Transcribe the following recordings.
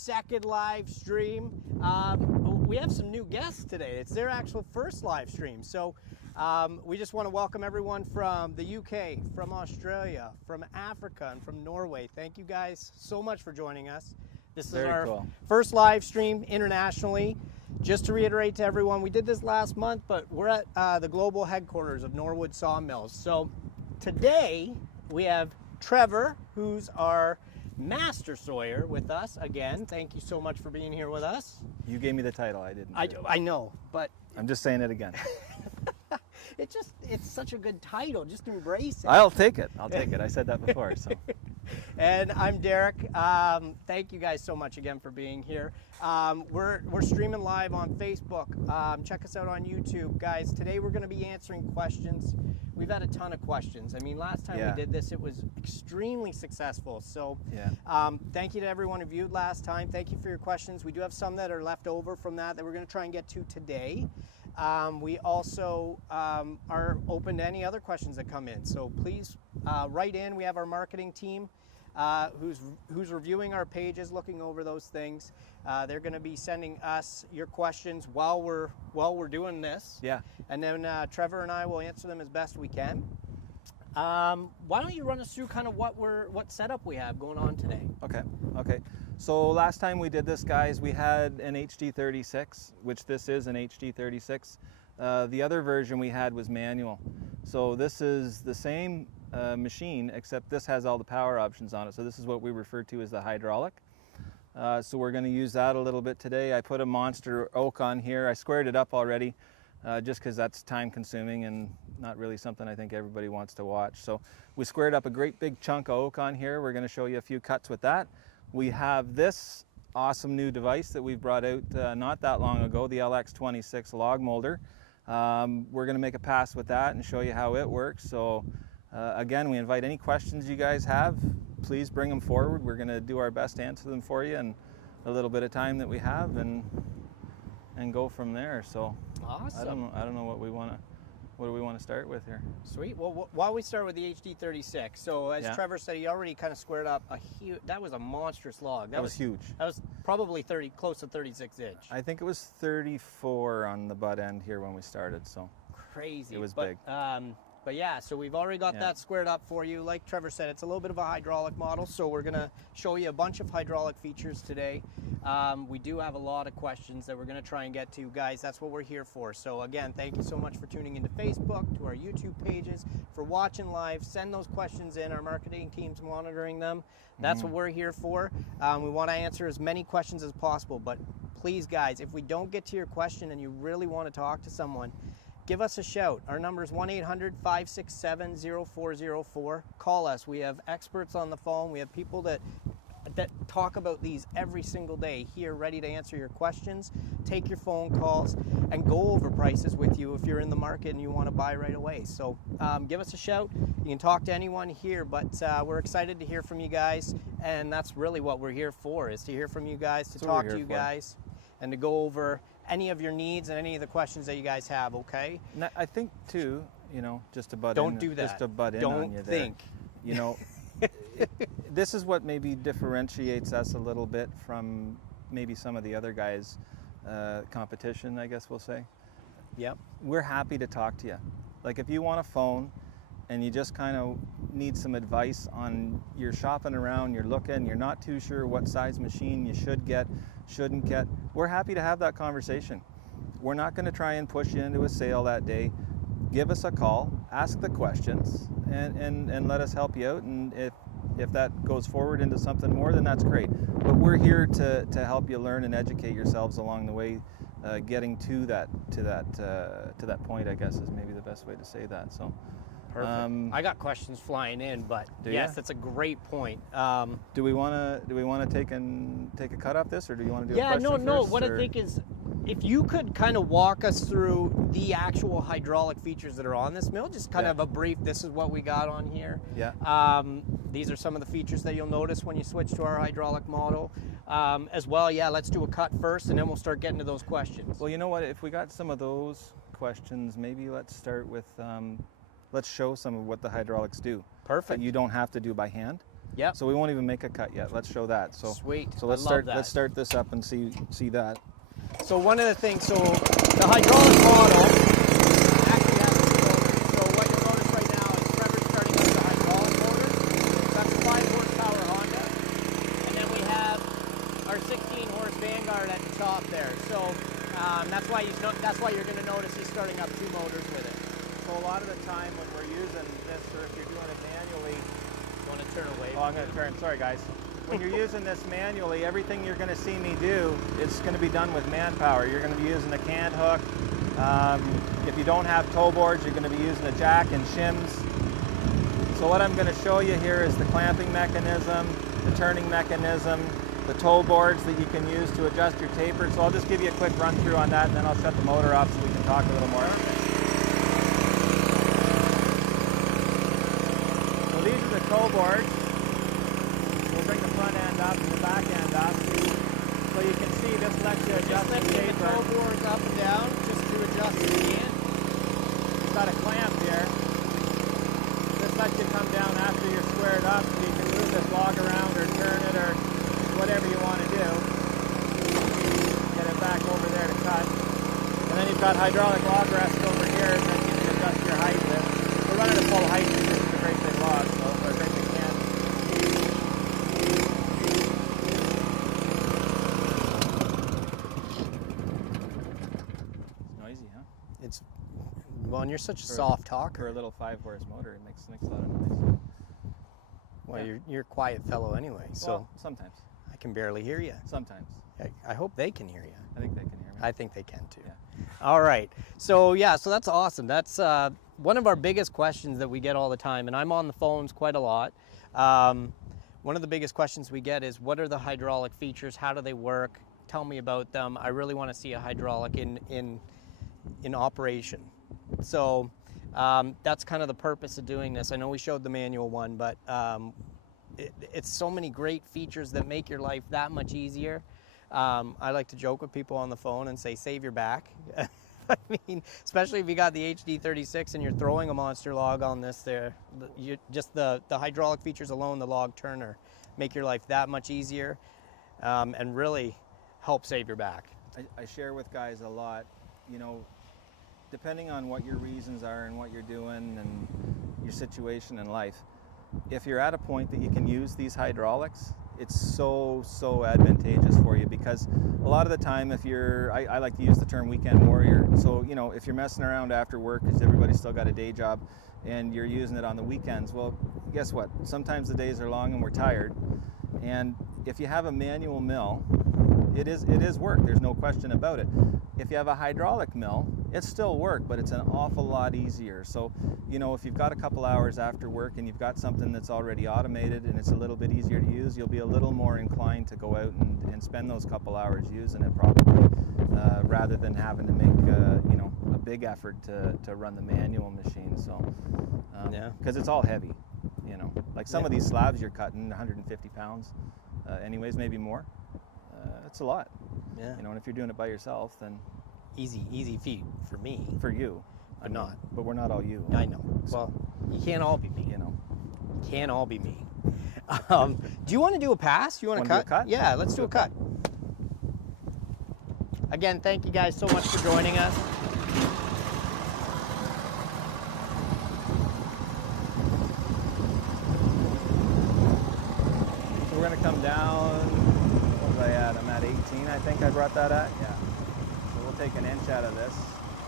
second live stream. We have some new guests today. It's their actual first live stream. So we just want to welcome everyone from the UK, from Australia, from Africa, and from Norway. Thank you guys so much for joining us. This is our first live stream internationally. Just to reiterate to everyone, we did this last month, but we're at the global headquarters of Norwood Sawmills. So today we have Trevor, who's our master sawyer, with us again. Thank you so much for being here with us. You gave me the title, I didn't. I know, but I'm just saying it again. it's such a good title. Just embrace it. I'll take it. I'll take it. I said that before. So. And I'm Derek. Thank you guys so much again for being here. We're streaming live on Facebook. Check us out on YouTube, guys. Today we're going to be answering questions. We've had a ton of questions. I mean, last time we did this, it was extremely successful. So thank you to everyone who viewed last time. Thank you for your questions. We do have some that are left over from that we're going to try and get to today. We also are open to any other questions that come in. So please write in. We have our marketing team who's reviewing our pages, looking over those things. They're going to be sending us your questions while we're doing this. Yeah. And then Trevor and I will answer them as best we can. Why don't you run us through kind of what setup we have going on today? Okay. So last time we did this, guys, we had an HD36, which this is an HD36. The other version we had was manual. So this is the same machine, except this has all the power options on it. So this is what we refer to as the hydraulic. So we're going to use that a little bit today. I put a monster oak on here. I squared it up already just because that's time consuming and not really something I think everybody wants to watch. So we squared up a great big chunk of oak on here. We're going to show you a few cuts with that. We have this awesome new device that we've brought out not that long ago, the LX26 log molder. We're going to make a pass with that and show you how it works. So again, we invite any questions you guys have. Please bring them forward. We're going to do our best to answer them for you in a little bit of time that we have, and go from there. So awesome. I don't know what do we want to start with here? Sweet. Well, why don't we start with the HD36? So as Trevor said, he already kind of squared up that was a monstrous log. That was huge. That was probably close to 36 inch. I think it was 34 on the butt end here when we started. So crazy. It was big. But yeah, so we've already got that squared up for you. Like Trevor said, it's a little bit of a hydraulic model, so we're going to show you a bunch of hydraulic features today. We do have a lot of questions that we're going to try and get to, guys. That's what we're here for. So again, thank you so much for tuning into Facebook, to our YouTube pages, for watching live. Send those questions in. Our marketing team's monitoring them. That's what we're here for. We want to answer as many questions as possible, but please, guys, if we don't get to your question and you really want to talk to someone, give us a shout. Our number is 1-800-567-0404. Call us. We have experts on the phone. We have people that talk about these every single day here, ready to answer your questions, take your phone calls, and go over prices with you if you're in the market and you want to buy right away. So give us a shout. You can talk to anyone here, but we're excited to hear from you guys, and that's really what we're here for, is to hear from you guys, to talk to you guys, and to go over any of your needs and any of the questions that you guys have, okay? I think too, just to butt in. Don't do that. Just to butt in on you there. Don't think. This is what maybe differentiates us a little bit from maybe some of the other guys' competition, I guess we'll say. Yep. We're happy to talk to you. Like if you want a phone and you just kind of need some advice on, you're shopping around, you're looking, you're not too sure what size machine you should get, shouldn't get, we're happy to have that conversation. We're not going to try and push you into a sale that day. Give us a call, ask the questions, and let us help you out. And if that goes forward into something more, then that's great. But we're here to help you learn and educate yourselves along the way, getting to that point, I guess, is maybe the best way to say that. So. Perfect. I got questions flying in, but yes, that's a great point. Do we want to take a cut off this, or do you want to do a question first? No. What I think is, if you could kind of walk us through the actual hydraulic features that are on this mill, just kind of a brief. This is what we got on here. Yeah. These are some of the features that you'll notice when you switch to our hydraulic model. As well, let's do a cut first, and then we'll start getting to those questions. Well, you know what? If we got some of those questions, maybe let's start with. Let's show some of what the hydraulics do. Perfect. That you don't have to do by hand. Yep. So we won't even make a cut yet. Let's show that. So Sweet. So let's I love start. that. Let's start this up and see that. So one of the things, so the hydraulic model actually has two motors. So what you'll notice right now is Trevor's starting up the hydraulic motor. That's a 5 horsepower Honda. And then we have our 16 horse Vanguard at the top there. So that's why you're going to notice he's starting up 2 motors with it. So a lot of the time when we're using this, or if you're doing it manually, You want to turn away? oh, I'm going to turn. Sorry, guys. When you're using this manually, everything you're going to see me do is going to be done with manpower. You're going to be using a cant hook. If you don't have toe boards, you're going to be using a jack and shims. So what I'm going to show you here is the clamping mechanism, the turning mechanism, the toe boards that you can use to adjust your taper. So I'll just give you a quick run through on that, and then I'll shut the motor off so we can talk a little more. So these are the toe boards. We'll bring the front end up and the back end up. So you can see this lets you adjust the taper. The toe boards up and down just to adjust the stand. It's got a clamp here. This lets you come down after you're squared up, so you can move this log around or turn it or whatever you want to do. Get it back over there to cut. And then you've got hydraulic log rest over here that you can adjust your height with. We're running a full height because this is a great big log, so a great big can. It's noisy, huh? It's, well, and you're such a soft talker. For a little 5-horse motor, it makes a lot of noise. Well, Yeah. you're a quiet fellow anyway, so Well, sometimes. I can barely hear you. Sometimes. I hope they can hear you. I think they can hear me. I think they can too. Yeah. All right. So yeah, so that's awesome. That's one of our biggest questions that we get all the time, and I'm on the phones quite a lot. One of the biggest questions we get is, what are the hydraulic features? How do they work? Tell me about them. I really want to see a hydraulic in operation. So that's kind of the purpose of doing this. I know we showed the manual one, but it's so many great features that make your life that much easier. I like to joke with people on the phone and say, save your back. I mean, especially if you got the HD36 and you're throwing a monster log on this there, just the hydraulic features alone, the log turner, make your life that much easier and really help save your back. I share with guys a lot, you know, depending on what your reasons are and what you're doing and your situation in life, if you're at a point that you can use these hydraulics, it's so advantageous for you, because a lot of the time, if you're, I like to use the term weekend warrior. So, you know, if you're messing around after work because everybody's still got a day job and you're using it on the weekends, well, guess what? Sometimes the days are long and we're tired. And if you have a manual mill, it is work. There's no question about it. If you have a hydraulic mill, it's still work, but it's an awful lot easier. So, you know, if you've got a couple hours after work and you've got something that's already automated and it's a little bit easier to use, you'll be a little more inclined to go out and spend those couple hours using it probably, rather than having to make, you know, a big effort to run the manual machine. So, Yeah. because it's all heavy, you know, like some of these slabs you're cutting, 150 pounds, anyways, maybe more. It's a lot. Yeah. You know, and if you're doing it by yourself, then Easy feat for me. for you. I'm not. But we're not all you. I know. Well, you can't all be me. You know. Can't all be me. Do you want to do a pass? You want to Wanna cut? do a cut? Yeah, let's do a cut. Again, thank you guys so much for joining us. So we're going to come down. What was I at? I'm at 18, I think I brought that at. Yeah. So we'll take an inch out of this.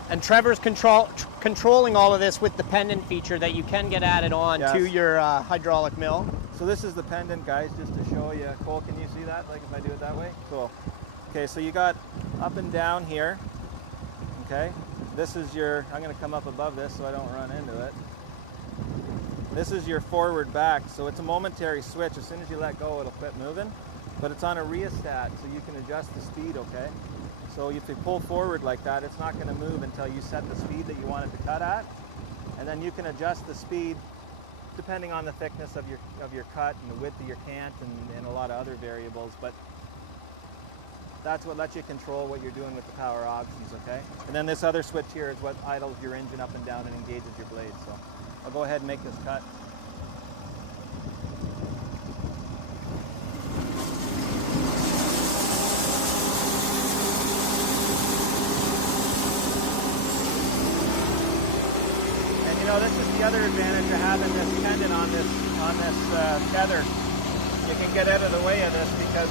And Trevor's controlling all of this with the pendant feature that you can get added on to your hydraulic mill. So this is the pendant, guys, just to show you. Cole, can you see that? Like if I do it that way? Cool. Okay, so you got up and down here. Okay. This is your, I'm going to come up above this so I don't run into it. This is your forward back. So it's a momentary switch. As soon as you let go, it'll quit moving. But it's on a rheostat, so you can adjust the speed, okay? So if you pull forward like that, it's not going to move until you set the speed that you want it to cut at. And then you can adjust the speed depending on the thickness of your cut and the width of your cant and a lot of other variables. But that's what lets you control what you're doing with the power options, okay? And then this other switch here is what idles your engine up and down and engages your blade. So I'll go ahead and make this cut. know, this is the other advantage of having this tendon on this tether. You can get out of the way of this because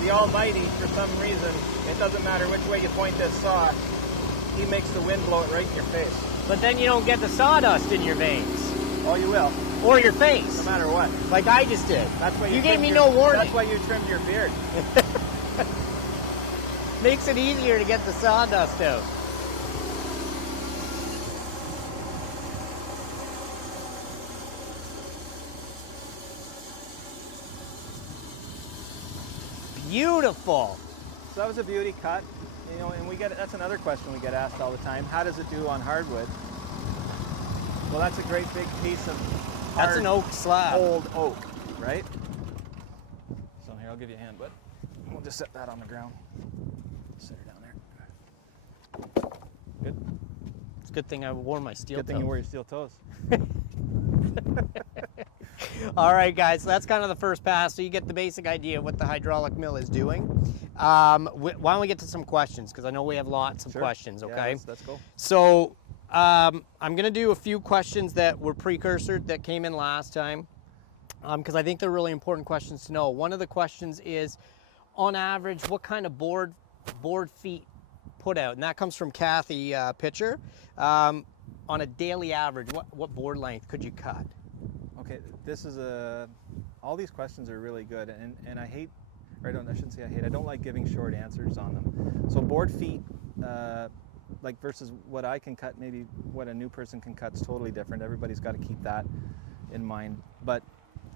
the Almighty, for some reason, it doesn't matter which way you point this saw, he makes the wind blow it right in your face. But then you don't get the sawdust in your veins. Oh, you will. Or your face. No matter what. Like I just did. That's why you gave me no warning. That's why you trimmed your beard. Makes it easier to get the sawdust out. Beautiful. So that was a beauty cut. You know, and that's another question we get asked all the time. How does it do on hardwood? Well, that's a great big piece of That's an oak slab. Old oak, right? So here, I'll give you a hand, bud. We'll just set that on the ground. Sit her down there. Good. It's a good thing I wore my steel toes. Good thing you wore your steel toes. All right, guys, so that's kind of the first pass, so you get the basic idea of what the hydraulic mill is doing. Why don't we get to some questions, because I know we have lots of questions, okay? Yeah, let's go. So I'm going to do a few questions that were precursor that came in last time, because I think they're really important questions to know. One of the questions is, on average, what kind of board feet put out? And that comes from Kathy Pitcher. On a daily average, what board length could you cut? Okay, this is all these questions are really good, and I hate, or I shouldn't say I hate, I don't like giving short answers on them. So board feet, like versus what I can cut, maybe what a new person can cut is totally different. Everybody's got to keep that in mind. But,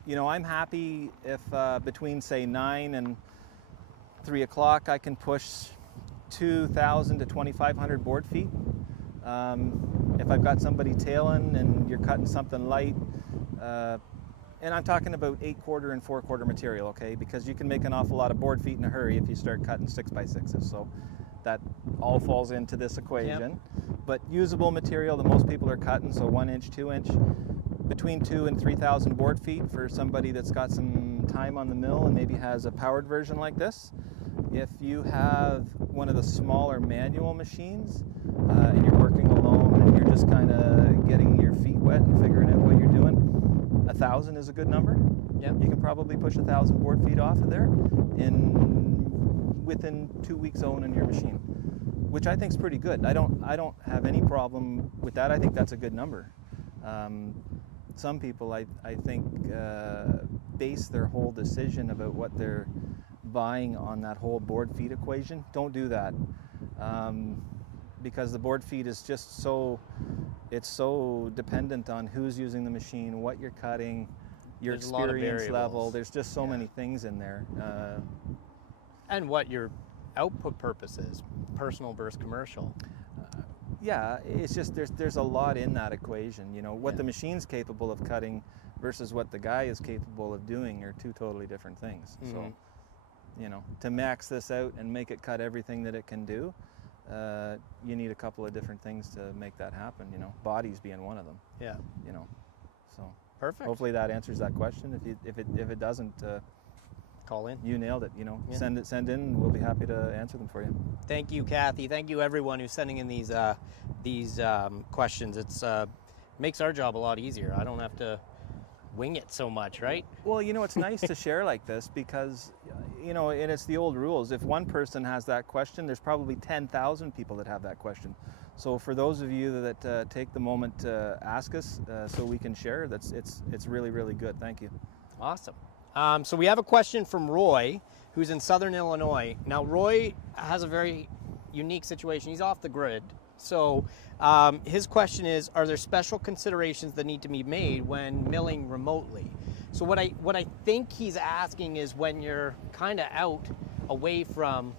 you know, I'm happy if between, say, 9 and 3 o'clock I can push 2,000 to 2,500 board feet. If I've got somebody tailing and you're cutting something light, and I'm talking about 8/4 and 4/4 material, okay? Because you can make an awful lot of board feet in a hurry if you start cutting 6x6s. So that all falls into this equation. Yep. But usable material that most people are cutting, so 1 inch, 2 inch, between 2,000 and 3,000 board feet for somebody that's got some time on the mill and maybe has a powered version like this. If you have one of the smaller manual machines and you're working alone and you're just kind of getting your feet wet and figuring out what you're doing, 1,000 is a good number. Yep. You can probably push 1,000 board feet off of there within 2 weeks owning your machine, which I think is pretty good. I don't have any problem with that. I think that's a good number. Some people, I think, base their whole decision about what they're buying on that whole board feet equation. Don't do that, because the board feet is just so dependent on who's using the machine, what you're cutting, your experience level. There's just so many things in there. And what your output purpose is, personal versus commercial. Yeah, it's just there's a lot in that equation. You know, what the machine's capable of cutting versus what the guy is capable of doing are two totally different things. Mm-hmm. So, you know, to max this out and make it cut everything that it can do, you need a couple of different things to make that happen. You know, bodies being one of them. Yeah. You know, so perfect. Hopefully that answers that question. If it doesn't, call in. You nailed it. You know, send in. We'll be happy to answer them for you. Thank you, Kathy. Thank you, everyone who's sending in these questions. It's makes our job a lot easier. I don't have to wing it so much, right? Well, you know, it's nice to share like this because, you know, and it's the old rules. If one person has that question, there's probably 10,000 people that have that question. So for those of you that take the moment to ask us so we can share, it's really, really good. Thank you. Awesome. So we have a question from Roy, who's in Southern Illinois. Now, Roy has a very unique situation. He's off the grid. So his question is, are there special considerations that need to be made when milling remotely? So what I think he's asking is, when you're kind of out away from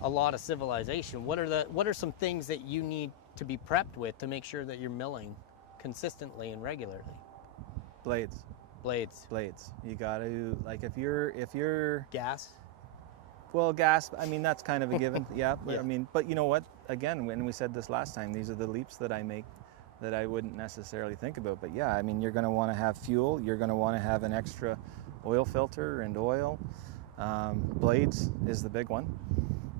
a lot of civilization, what are some things that you need to be prepped with to make sure that you're milling consistently and regularly? Blades. You gotta, like, if you're gas. Well, gas, I mean, that's kind of a given. Yeah, but I mean, but you know what? Again, when we said this last time, these are the leaps that I make that I wouldn't necessarily think about. But yeah, I mean, you're going to want to have fuel. You're going to want to have an extra oil filter and oil. Blades is the big one.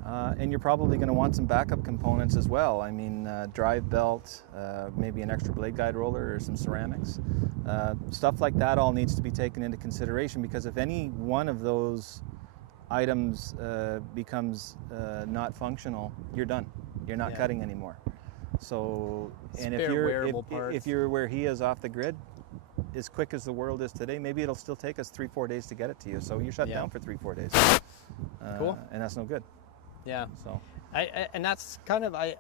And you're probably going to want some backup components as well. I mean, drive belt, maybe an extra blade guide roller or some ceramics. Stuff like that all needs to be taken into consideration, because if any one of those items becomes not functional, you're done. You're not cutting anymore. So, and if you're where he is off the grid, as quick as the world is today, maybe it'll still take us 3-4 days to get it to you. So you're shut down for 3-4 days. Cool. And that's no good. Yeah. So, and that's kind of I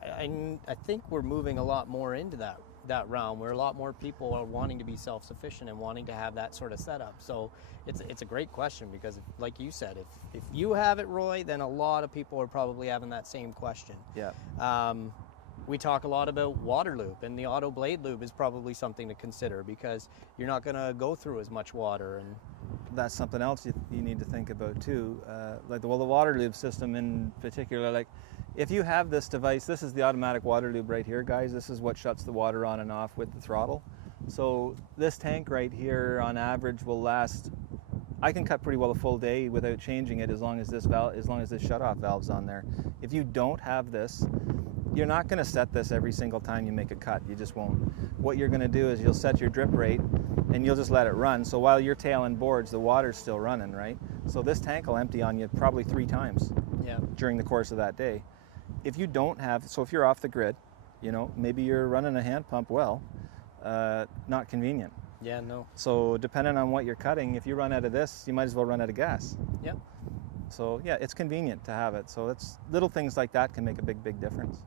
think we're moving a lot more into that realm where a lot more people are wanting to be self-sufficient and wanting to have that sort of setup. So it's a great question, because like you said, if you have it, Roy, then a lot of people are probably having that same question. yeah. We talk a lot about water loop, and the auto blade loop is probably something to consider, because you're not going to go through as much water. And that's something else you need to think about too. The water lube system in particular, like if you have this device, this is the automatic water lube right here, guys. This is what shuts the water on and off with the throttle. So this tank right here on average will last, I can cut pretty well a full day without changing it, as long as this shut-off valve's on there. If you don't have this, you're not going to set this every single time you make a cut. You just won't. What you're going to do is you'll set your drip rate and you'll just let it run. So while you're tailing boards, the water's still running, right? So this tank will empty on you probably 3 times during the course of that day. If you don't have, so if you're off the grid, maybe you're running a hand pump well, not convenient. Yeah, no. So depending on what you're cutting, if you run out of this, you might as well run out of gas. Yep. So yeah, it's convenient to have it. So it's little things like that can make a big difference.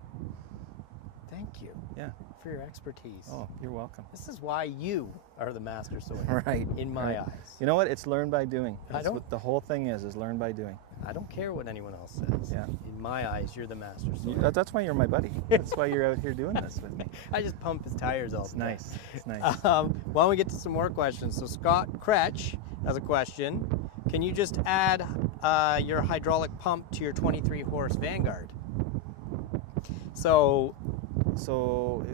Thank you. Yeah. For your expertise. Oh, you're welcome. This is why you are the master sawyer. Right. In my eyes. You know what? It's learn by doing. That's what the whole thing is learn by doing. I don't care what anyone else says. Yeah. In my eyes, you're the master sawyer. That's why you're my buddy. That's why you're out here doing this with me. I just pump his tires all the time. Nice. It's nice. Why don't we get to some more questions? So Scott Kretsch has a question. Can you just add your hydraulic pump to your 23-horse Vanguard? So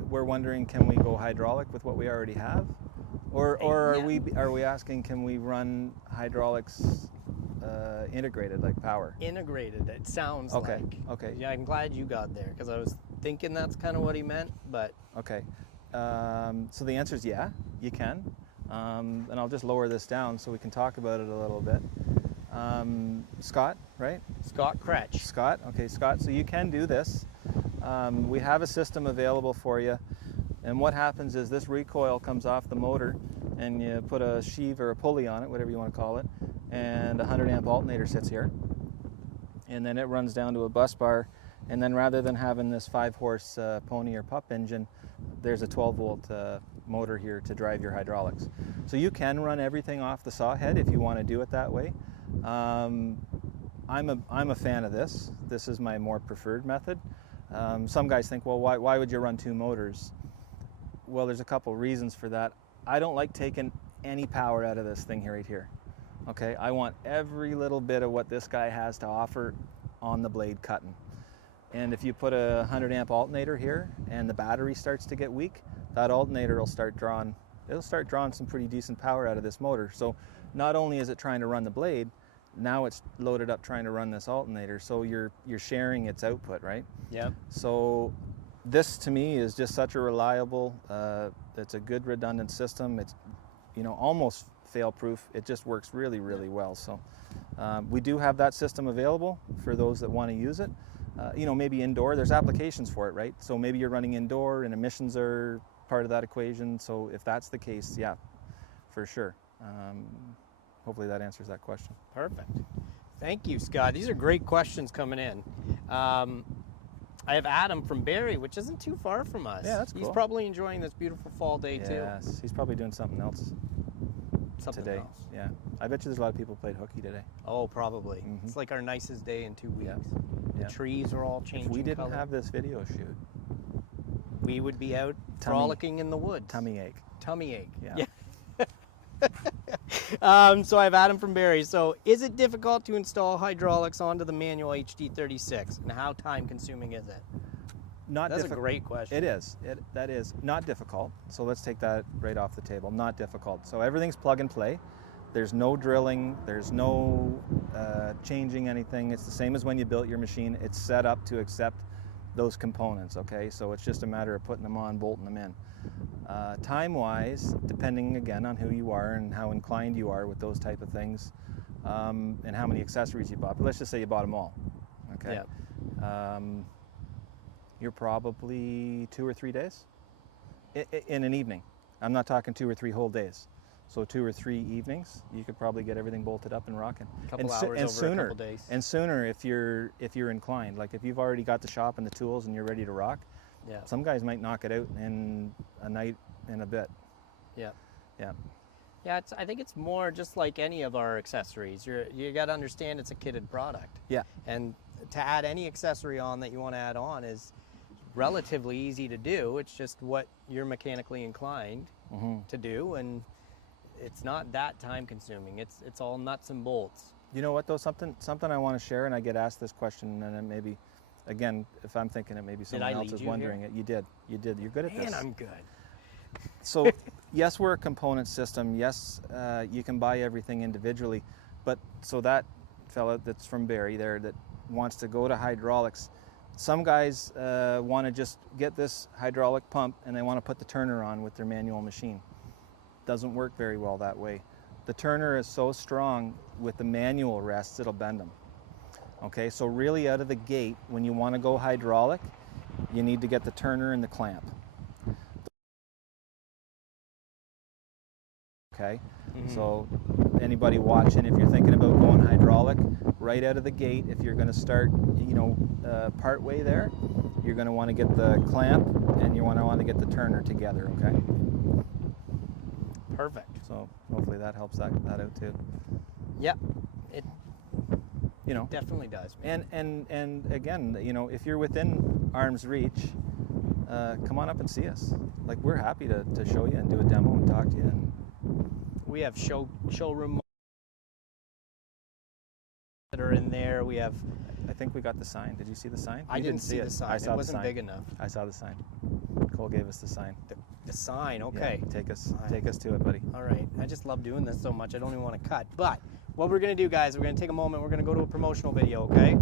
we're wondering, can we go hydraulic with what we already have, or are we asking, can we run hydraulics integrated, like power? Integrated, it sounds like. Okay. Yeah, I'm glad you got there, because I was thinking that's kind of what he meant, but. Okay. So the answer is yeah, you can. And I'll just lower this down so we can talk about it a little bit. Scott, right? Scott Kretsch. Scott, okay, Scott, so you can do this. We have a system available for you, and what happens is this recoil comes off the motor, and you put a sheave or a pulley on it, whatever you want to call it, and a 100 amp alternator sits here, and then it runs down to a bus bar, and then rather than having this 5-horse pony or pup engine, there's a 12-volt motor here to drive your hydraulics. So you can run everything off the saw head if you want to do it that way. I'm a fan of this. This is my more preferred method. Some guys think, well, why would you run 2 motors? Well, there's a couple reasons for that. I don't like taking any power out of this thing right here. Okay, I want every little bit of what this guy has to offer on the blade cutting. And if you put a 100 amp alternator here and the battery starts to get weak, that alternator will start drawing some pretty decent power out of this motor. So not only is it trying to run the blade, now it's loaded up trying to run this alternator, so you're sharing its output, right? Yeah. So this to me is just such a reliable, it's a good redundant system. It's almost fail-proof. It just works really well. So we do have that system available for those that want to use it. Maybe indoor, there's applications for it, right? So maybe you're running indoor and emissions are part of that equation. So if that's the case, yeah, for sure. Hopefully that answers that question. Perfect. Thank you, Scott. These are great questions coming in. I have Adam from Barrie, which isn't too far from us. Yeah, that's cool. He's probably enjoying this beautiful fall day too. Yes, he's probably doing something else today. Else. Yeah, I bet you there's a lot of people played hooky today. Oh, probably. Mm-hmm. It's like our nicest day in 2 weeks. Yeah. The trees are all changing If we didn't color. have this video shoot, we would be out frolicking in the woods. Tummy ache. Tummy ache. Yeah. So I have Adam from Barrie. So is it difficult to install hydraulics onto the manual HD36, and how time consuming is it? That's a great question. It is. That is not difficult. So let's take that right off the table. Not difficult. So everything's plug and play. There's no drilling. There's no changing anything. It's the same as when you built your machine. It's set up to accept those components, okay? So it's just a matter of putting them on, bolting them in. Time-wise, depending again on who you are and how inclined you are with those type of things, and how many accessories you bought, but let's just say you bought them all, okay? Yeah. You're probably 2 or 3 days in an evening. I'm not talking 2 or 3 whole days. So 2 or 3 evenings, you could probably get everything bolted up and rocking. A couple hours over sooner, a couple days. And sooner if you're inclined. Like if you've already got the shop and the tools and you're ready to rock, Yeah. some guys might knock it out in a night and a bit. Yeah. Yeah. Yeah, I think it's more just like any of our accessories. You got to understand it's a kitted product. Yeah. And to add any accessory on that you want to add on is relatively easy to do. It's just what you're mechanically inclined to do, and it's not that time consuming. It's all nuts and bolts. You know what though, something I want to share, and I get asked this question, and then maybe, again, if I'm thinking it, maybe someone else is wondering it. You did. You're good at this. Man, I'm good. So yes, we're a component system. Yes, you can buy everything individually, but so that fella that's from Barrie there that wants to go to hydraulics, some guys want to just get this hydraulic pump and they want to put the turner on with their manual machine. Doesn't work very well that way. The turner is so strong with the manual rests, it'll bend them. Okay, so really out of the gate, when you want to go hydraulic, you need to get the turner and the clamp. Okay, so anybody watching, if you're thinking about going hydraulic, right out of the gate, if you're going to start, part way there, you're going to want to get the clamp and you want to get the turner together. Okay. Perfect. So hopefully that helps that out too. Yeah, it You know, definitely does. Man. and again, if you're within arm's reach, come on up and see us. Like, we're happy to show you and do a demo and talk to you. And We have showroom that are in there. We have. I think we got the sign. Did you see the sign? I You didn't see the sign. I saw It wasn't the sign. big enough. I saw the sign. Cole gave us the sign. The sign. Okay. Yeah, take us to it, buddy. All right. I just love doing this so much. I don't even want to cut. But what we're going to do, guys, we're going to take a moment. We're going to go to a promotional video, okay?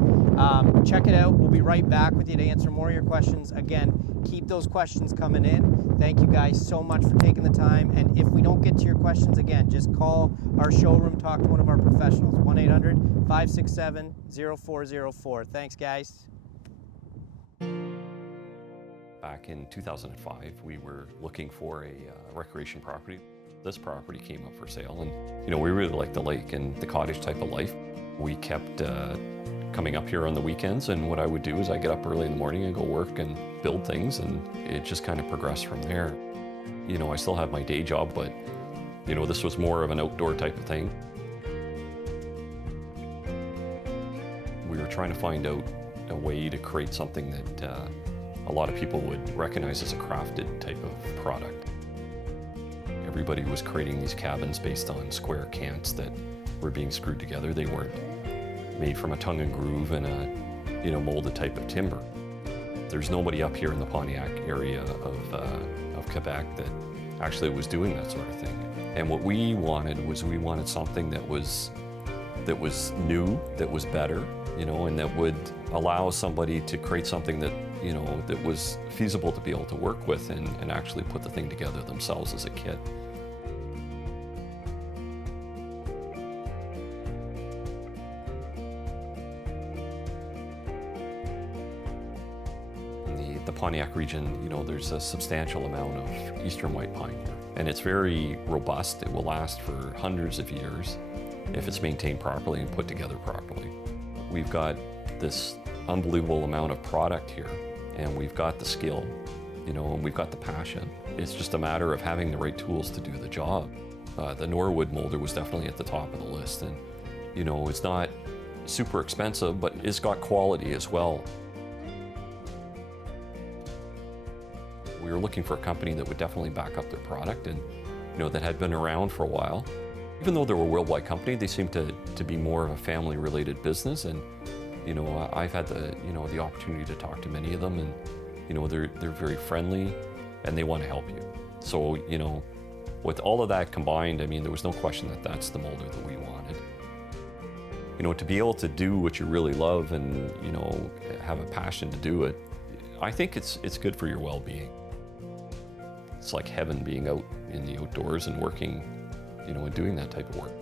Check it out. We'll be right back with you to answer more of your questions. Again, keep those questions coming in. Thank you guys so much for taking the time. And if we don't get to your questions, again, just call our showroom, talk to one of our professionals, 1-800-567-0404. Thanks, guys. Back in 2005, we were looking for a recreation property. This property came up for sale, and we really liked the lake and the cottage type of life. We kept coming up here on the weekends, and what I would do is I get up early in the morning and go work and build things, and it just kind of progressed from there. I still have my day job, but this was more of an outdoor type of thing. We were trying to find out a way to create something that a lot of people would recognize as a crafted type of product. Everybody was creating these cabins based on square cants that were being screwed together. They weren't made from a tongue and groove and a molded type of timber. There's nobody up here in the Pontiac area of Quebec that actually was doing that sort of thing. And what we wanted was something that was new, that was better, and that would allow somebody to create something that that was feasible to be able to work with and actually put the thing together themselves as a kit. In the Pontiac region, there's a substantial amount of eastern white pine here, and it's very robust. It will last for hundreds of years if it's maintained properly and put together properly. We've got this unbelievable amount of product here, and we've got the skill, and we've got the passion. It's just a matter of having the right tools to do the job. The Norwood molder was definitely at the top of the list, and it's not super expensive, but it's got quality as well. We were looking for a company that would definitely back up their product and that had been around for a while. Even though they were a worldwide company, they seemed to be more of a family-related business, and I've had the opportunity to talk to many of them, and they're very friendly and they want to help you. So with all of that combined, there was no question that that's the molder that we wanted. You know, to be able to do what you really love and, you know, have a passion to do it, I think it's good for your well-being. It's like heaven being out in the outdoors and working, you know, and doing that type of work.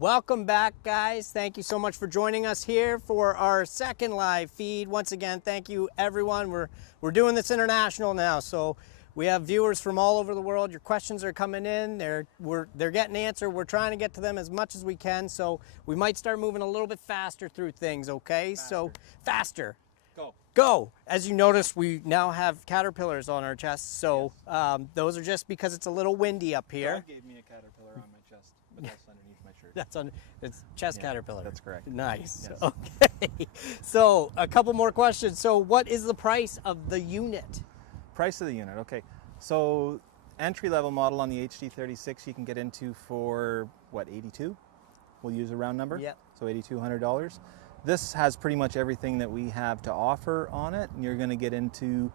Welcome back, guys. Thank you so much for joining us here for our second live feed. Once again, thank you, everyone. We're doing this international now, so we have viewers from all over the world. Your questions are coming in. They're getting answered. We're trying to get to them as much as we can, so we might start moving a little bit faster through things, okay? Faster. So faster. Go. Go. As you notice, we now have caterpillars on our chests, so those are just because it's a little windy up here. God gave me a caterpillar on my chest, but that's underneath my shirt. It's chest caterpillar. That's correct. Nice. Yes. Okay. So a couple more questions. So what is the price of the unit? Price of the unit, okay. So entry-level model on the HD36 you can get into for, what, 82? We'll use a round number. Yep. So $8,200. This has pretty much everything that we have to offer on it, and you're going to get into,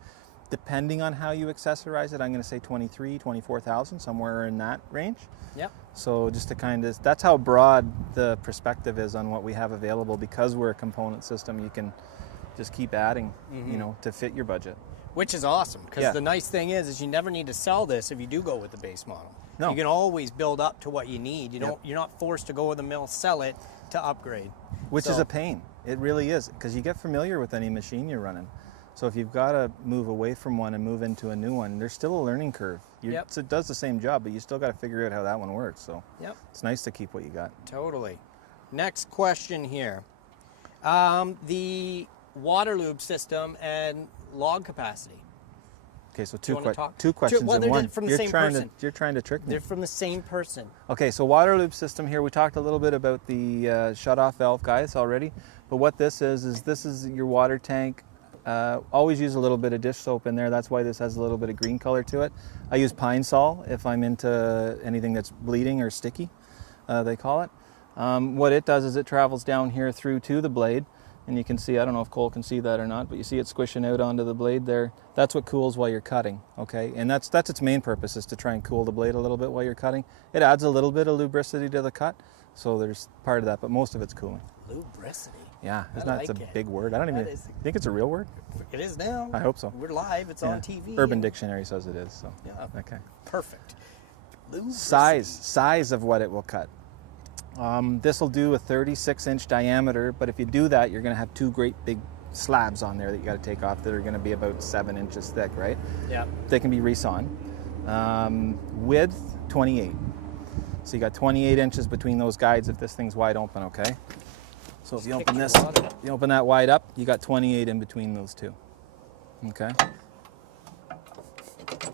depending on how you accessorize it, I'm going to say 23, 24,000, somewhere in that range. Yep. So just to kind of, that's how broad the perspective is on what we have available. Because we're a component system, you can just keep adding, you know, to fit your budget. Which is awesome, because Yeah. the nice thing is you never need to sell this if you do go with the base model. No. You can always build up to what you need. You Yep. don't. You're not forced to go with the mill, sell it to upgrade. Which is So- a pain. It really is, because you get familiar with any machine you're running. So if you've got to move away from one and move into a new one, there's still a learning curve. Yep. It does the same job, but you still got to figure out how that one works. So Yep. it's nice to keep what you got. Totally. Next question here. The water lube system and log capacity. Okay, so you wanna talk? two questions Well, in they're one. from the you're same trying person. you're trying to trick me. They're from the same person. Okay, so water loop system here. We talked a little bit about the shut-off valve guys already, but what this is this is your water tank. Always use a little bit of dish soap in there. That's why this has a little bit of green color to it. I use pine sol if I'm into anything that's bleeding or sticky, they call it. What it does is it travels down here through to the blade, and you can see, I don't know if Cole can see that or not, but you see it squishing out onto the blade there. That's what cools while you're cutting, okay? And that's its main purpose, is to try and cool the blade a little bit while you're cutting. It adds a little bit of lubricity to the cut, so there's part of that, but most of it's cooling. Lubricity. Yeah, I isn't that it's like a it. big word? I don't even think it's a real word. It is now. I hope so. We're live. It's Yeah. on TV. Urban Dictionary says it is, so. Yeah. Okay. Perfect. Lubricity. Size of what it will cut. This will do a 36-inch diameter, but if you do that, you're going to have two great big slabs on there that you got to take off that are going to be about 7 inches thick, right? Yeah. They can be resawn. Width, 28. So you got 28 inches between those guides if this thing's wide open, okay? So if you kick open your this, rod. you open that wide up, you got 28 in between those two, okay?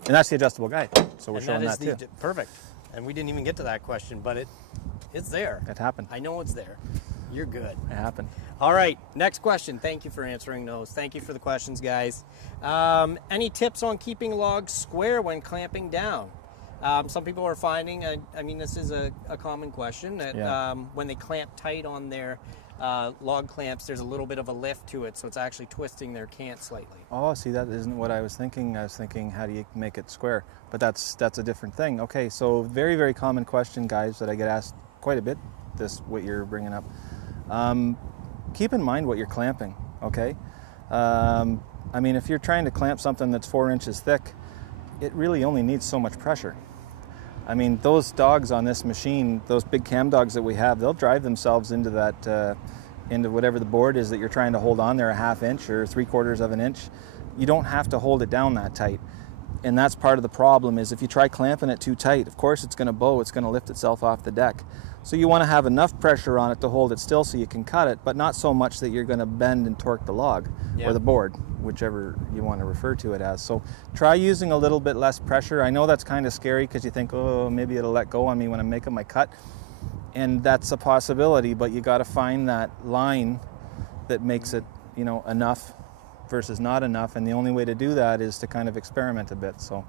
And that's the adjustable guide, so we're And showing is that too. perfect. And we didn't even get to that question, but it's there. It happened. I know it's there. You're good. It happened. All right, next question. Thank you for answering those. Thank you for the questions, guys. Any tips on keeping logs square when clamping down? Some people are finding, I mean, this is a common question, that when they clamp tight on their log clamps, there's a little bit of a lift to it, so it's actually twisting their cant slightly. Oh, see, that isn't what I was thinking. I was thinking, how do you make it square? But that's a different thing. Okay, so very, very common question, guys, that I get asked quite a bit, what you're bringing up. Keep in mind what you're clamping, okay? I mean, if you're trying to clamp something that's 4 inches thick, it really only needs so much pressure. I mean, those dogs on this machine, those big cam dogs that we have, they'll drive themselves into that, into whatever the board is that you're trying to hold on there, a 1/2 inch or 3/4 of an inch. You don't have to hold it down that tight. And that's part of the problem, is if you try clamping it too tight, of course it's going to bow, it's going to lift itself off the deck. So you want to have enough pressure on it to hold it still so you can cut it, but not so much that you're going to bend and torque the log or the board, whichever you want to refer to it as. So try using a little bit less pressure. I know that's kind of scary because you think, oh, maybe it'll let go on me when I'm making my cut. And that's a possibility, but you got to find that line that makes it, you know, enough versus not enough. And the only way to do that is to kind of experiment a bit. So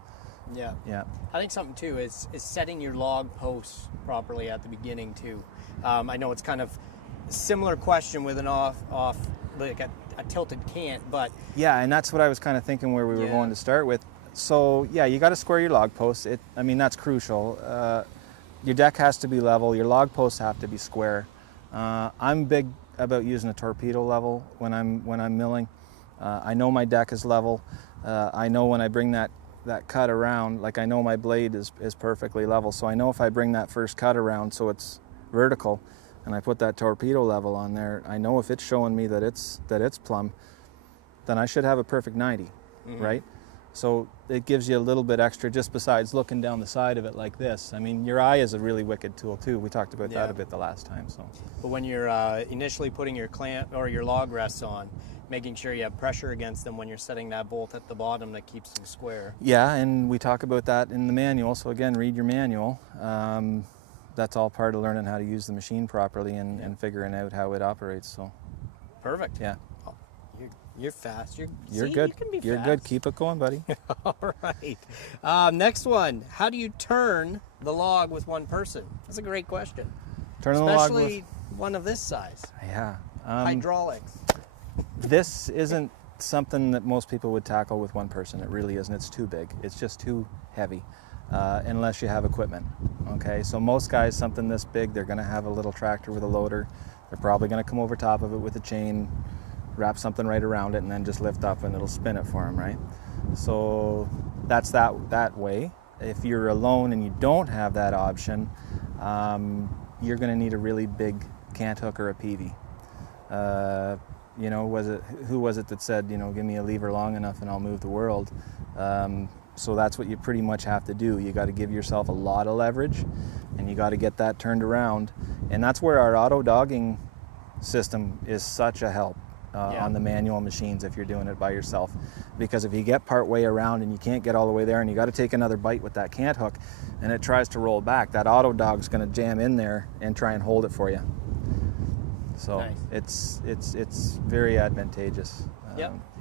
Yeah. yeah. I think something too is setting your log posts properly at the beginning too. I know it's kind of a similar question with an off like a tilted cant, but Yeah, and that's what I was kind of thinking where we were going to start with. So yeah, you got to square your log posts. I mean, that's crucial. Your deck has to be level. Your log posts have to be square. I'm big about using a torpedo level when I'm milling. I know my deck is level. I know when I bring that cut around, like I know my blade is perfectly level. So I know if I bring that first cut around so it's vertical and I put that torpedo level on there, I know if it's showing me that it's plumb, then I should have a perfect 90, right? So it gives you a little bit extra just besides looking down the side of it like this. I mean, your eye is a really wicked tool too. We talked about that a bit the last time. So, but when you're initially putting your clamp or your log rests on, making sure you have pressure against them when you're setting that bolt at the bottom that keeps them square. Yeah, and we talk about that in the manual. So again, read your manual. That's all part of learning how to use the machine properly and figuring out how it operates. So perfect. Yeah. Oh, you're fast. You're good. You can be You're fast. good. Keep it going, buddy. All right. Next one. How do you turn the log with one person? That's a great question. Turning the log Especially one of this size. Yeah. Hydraulics. This isn't something that most people would tackle with one person. It really isn't. It's too big. It's just too heavy, unless you have equipment. Okay, so most guys, something this big, they're going to have a little tractor with a loader. They're probably going to come over top of it with a chain, wrap something right around it, and then just lift up and it'll spin it for them, right? So that's that way. If you're alone and you don't have that option, you're going to need a really big cant hook or a peavy. You know, who was it that said, you know, give me a lever long enough and I'll move the world? So that's what you pretty much have to do. You got to give yourself a lot of leverage and you got to get that turned around. And that's where our auto dogging system is such a help on the manual machines if you're doing it by yourself. Because if you get part way around and you can't get all the way there and you got to take another bite with that cant hook and it tries to roll back, that auto dog's going to jam in there and try and hold it for you. So nice. it's very advantageous.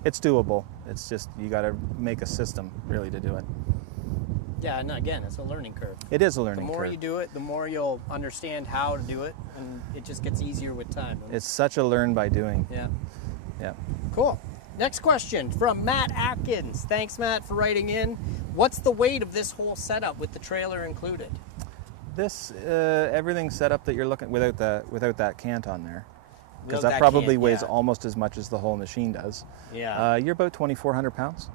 It's doable. It's just you got to make a system really to do it. Yeah, and again, it's a learning curve. It is a learning curve. The more you do it, the more you'll understand how to do it, and it just gets easier with time. It's such a learn by doing. Yeah. Yeah. Cool. Next question from Matt Atkins. Thanks, Matt, for writing in. What's the weight of this whole setup with the trailer included? This everything's set up that you're looking without that cant on there, because Without that that probably cant, weighs yeah. almost as much as the whole machine does. Yeah. You're about 2,400 pounds.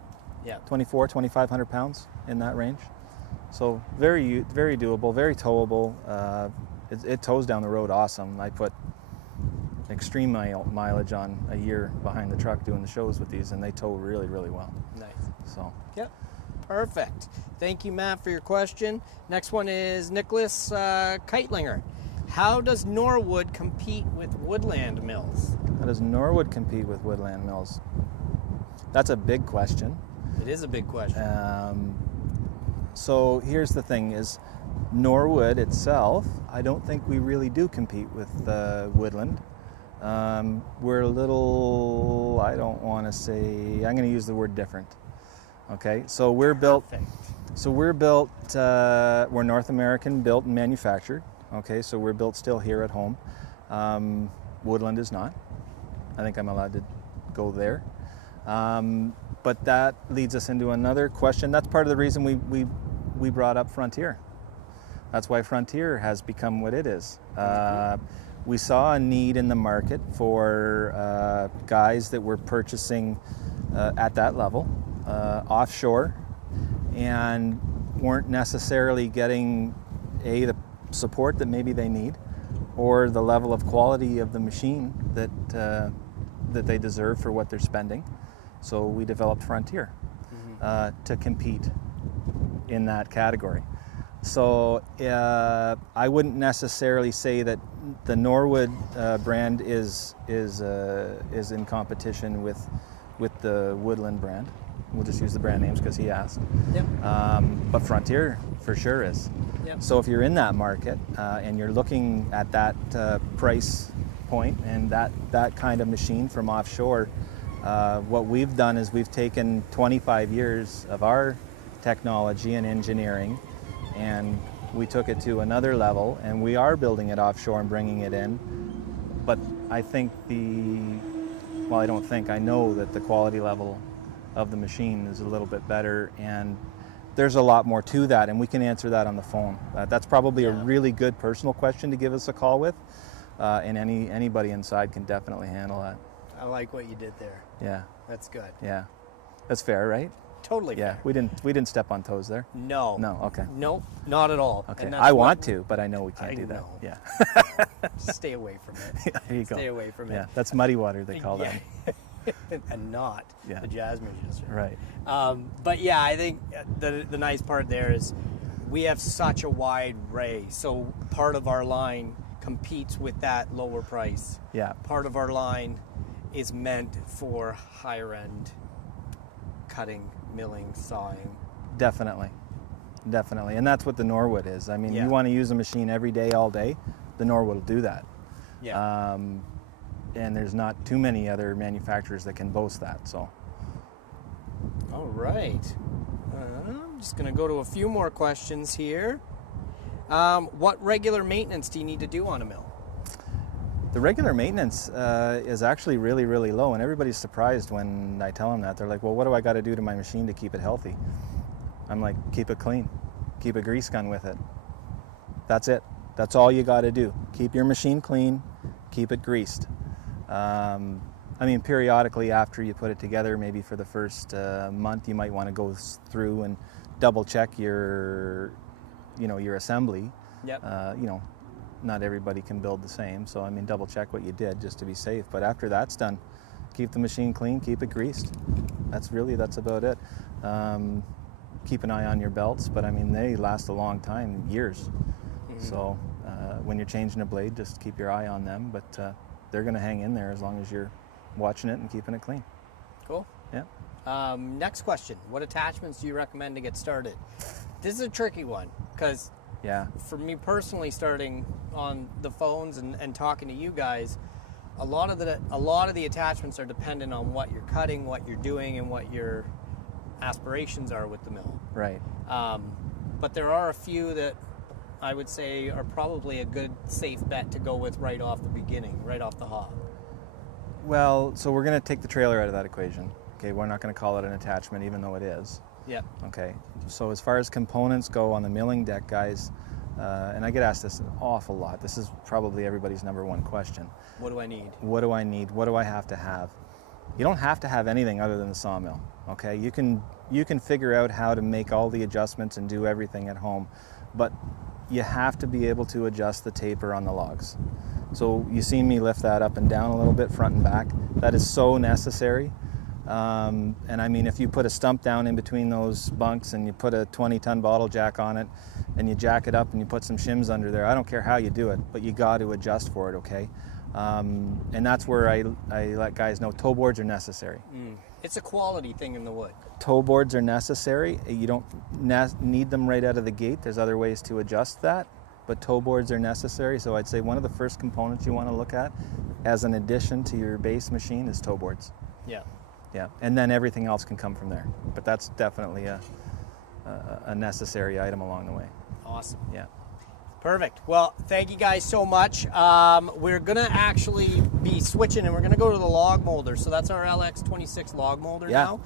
Yeah. 2,500 pounds in that range. So very doable, very towable. It tows down the road awesome. I put extreme mileage on a year behind the truck doing the shows with these, and they tow really, really well. Nice. So. Yep. Perfect. Thank you, Matt, for your question. Next one is Nicholas Keitlinger. How does Norwood compete with woodland mills? How does Norwood compete with woodland mills? That's a big question. It is a big question. So here's the thing is, Norwood itself, I don't think we really do compete with woodland. We're a little, I don't want to say, I'm going to use the word different. Okay, so we're built, we're North American built and manufactured. Okay, so we're built still here at home. Woodland is not. I think I'm allowed to go there. But that leads us into another question. That's part of the reason we brought up Frontier. That's why Frontier has become what it is. We saw a need in the market for guys that were purchasing at that level, offshore, and weren't necessarily getting the support that maybe they need, or the level of quality of the machine that they deserve for what they're spending. So we developed Frontier to compete in that category. So I wouldn't necessarily say that the Norwood brand is in competition with the Woodland brand. We'll just use the brand names because he asked. Yep. But Frontier for sure is. Yep. So if you're in that market and you're looking at that price point and that kind of machine from offshore, what we've done is we've taken 25 years of our technology and engineering, and we took it to another level, and we are building it offshore and bringing it in. But I think I know that the quality level of the machine is a little bit better, and there's a lot more to that, and we can answer that on the phone. That's probably a really good personal question to give us a call with, and anybody inside can definitely handle that. I like what you did there. Yeah. That's good. Yeah. That's fair, right? Totally Yeah. fair. We didn't step on toes there. No. No. Okay. No, not at all. Okay. And that's I what- want to, but I know we can't I do that. know. Yeah. Stay away from it. Yeah, there you go. Stay away from Yeah. it. That's muddy water they call that. And not Yeah. the jazz musician. Right. But yeah, I think the nice part there is we have such a wide array. So part of our line competes with that lower price. Yeah. Part of our line is meant for higher end cutting, milling, sawing. Definitely. Definitely. And that's what the Norwood is. I mean, Yeah. you want to use a machine every day, all day, the Norwood will do that. Yeah. And there's not too many other manufacturers that can boast that. So. All right. I'm just going to go to a few more questions here. What regular maintenance do you need to do on a mill? The regular maintenance is actually really, really low, and everybody's surprised when I tell them that. They're like, well, what do I got to do to my machine to keep it healthy? I'm like, keep it clean. Keep a grease gun with it. That's it. That's all you got to do. Keep your machine clean, keep it greased. I mean, periodically after you put it together, maybe for the first month, you might want to go through and double check your assembly. Yep. Not everybody can build the same, so I mean, double check what you did just to be safe. But after that's done, keep the machine clean, keep it greased. That's about it. Keep an eye on your belts, but I mean, they last a long time, years. Mm-hmm. So when you're changing a blade, just keep your eye on them, but they're going to hang in there as long as you're watching it and keeping it clean. Cool. Yeah. Next question. What attachments do you recommend to get started? This is a tricky one because Yeah. for me personally, starting on the phones and talking to you guys, a lot of the attachments are dependent on what you're cutting, what you're doing, and what your aspirations are with the mill. Right. But there are a few that I would say are probably a good safe bet to go with right off the beginning, right off the hop. Well, so we're going to take the trailer out of that equation. Okay, we're not going to call it an attachment, even though it is. Yep. Okay, so as far as components go on the milling deck, guys, and I get asked this an awful lot. This is probably everybody's number one question. What do I need? What do I need? What do I have to have? You don't have to have anything other than the sawmill. Okay, you can figure out how to make all the adjustments and do everything at home, but you have to be able to adjust the taper on the logs. So you see me lift that up and down a little bit, front and back. That is so necessary. And I mean, if you put a stump down in between those bunks and you put a 20-ton bottle jack on it and you jack it up and you put some shims under there, I don't care how you do it, but you got to adjust for it, okay? And that's where I let guys know toe boards are necessary. It's a quality thing in the wood. Toe boards are necessary. You don't need them right out of the gate. There's other ways to adjust that, but toe boards are necessary. So I'd say one of the first components you want to look at as an addition to your base machine is toe boards. Yeah. Yeah, and then everything else can come from there. But that's definitely a necessary item along the way. Awesome. Yeah. Perfect. Well, thank you guys so much. We're gonna actually be switching, and we're gonna go to the log molder. So that's our LX26 log molder now.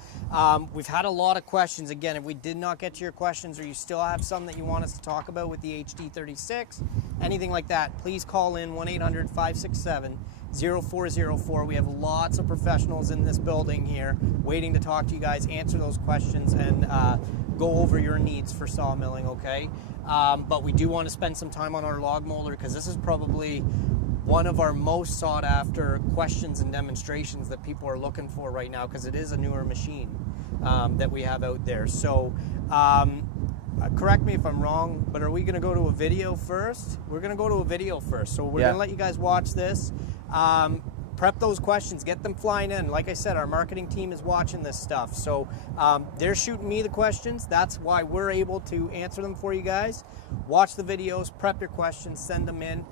We've had a lot of questions. Again, if we did not get to your questions, or you still have some that you want us to talk about with the HD36, anything like that, please call in 1-800-567-0404. We have lots of professionals in this building here waiting to talk to you guys, answer those questions, and go over your needs for sawmilling, okay? But we do want to spend some time on our log molder, because this is probably one of our most sought after questions and demonstrations that people are looking for right now, because it is a newer machine that we have out there. So correct me if I'm wrong, but are we going to go to a video first? We're going to go to a video first. So we're going to let you guys watch this. Prep those questions, get them flying in. Like I said, our marketing team is watching this stuff. So they're shooting me the questions. That's why we're able to answer them for you guys. Watch the videos, prep your questions, send them in.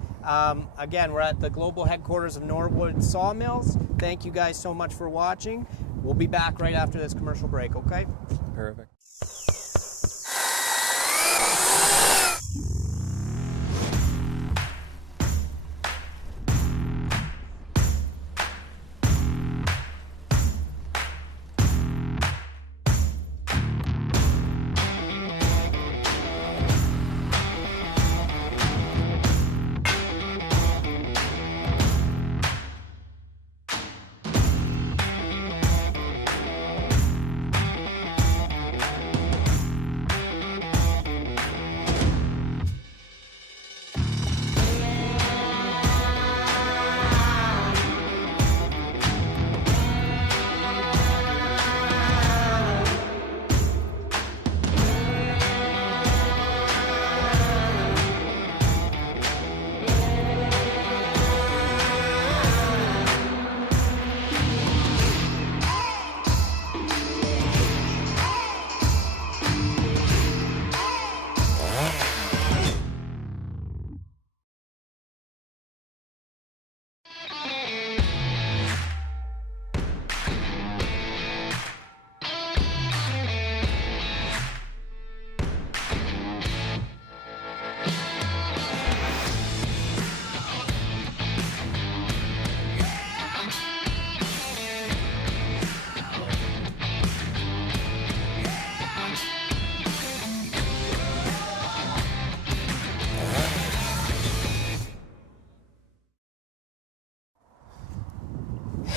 Again, we're at the global headquarters of Norwood Sawmills. Thank you guys so much for watching. We'll be back right after this commercial break, okay? Perfect.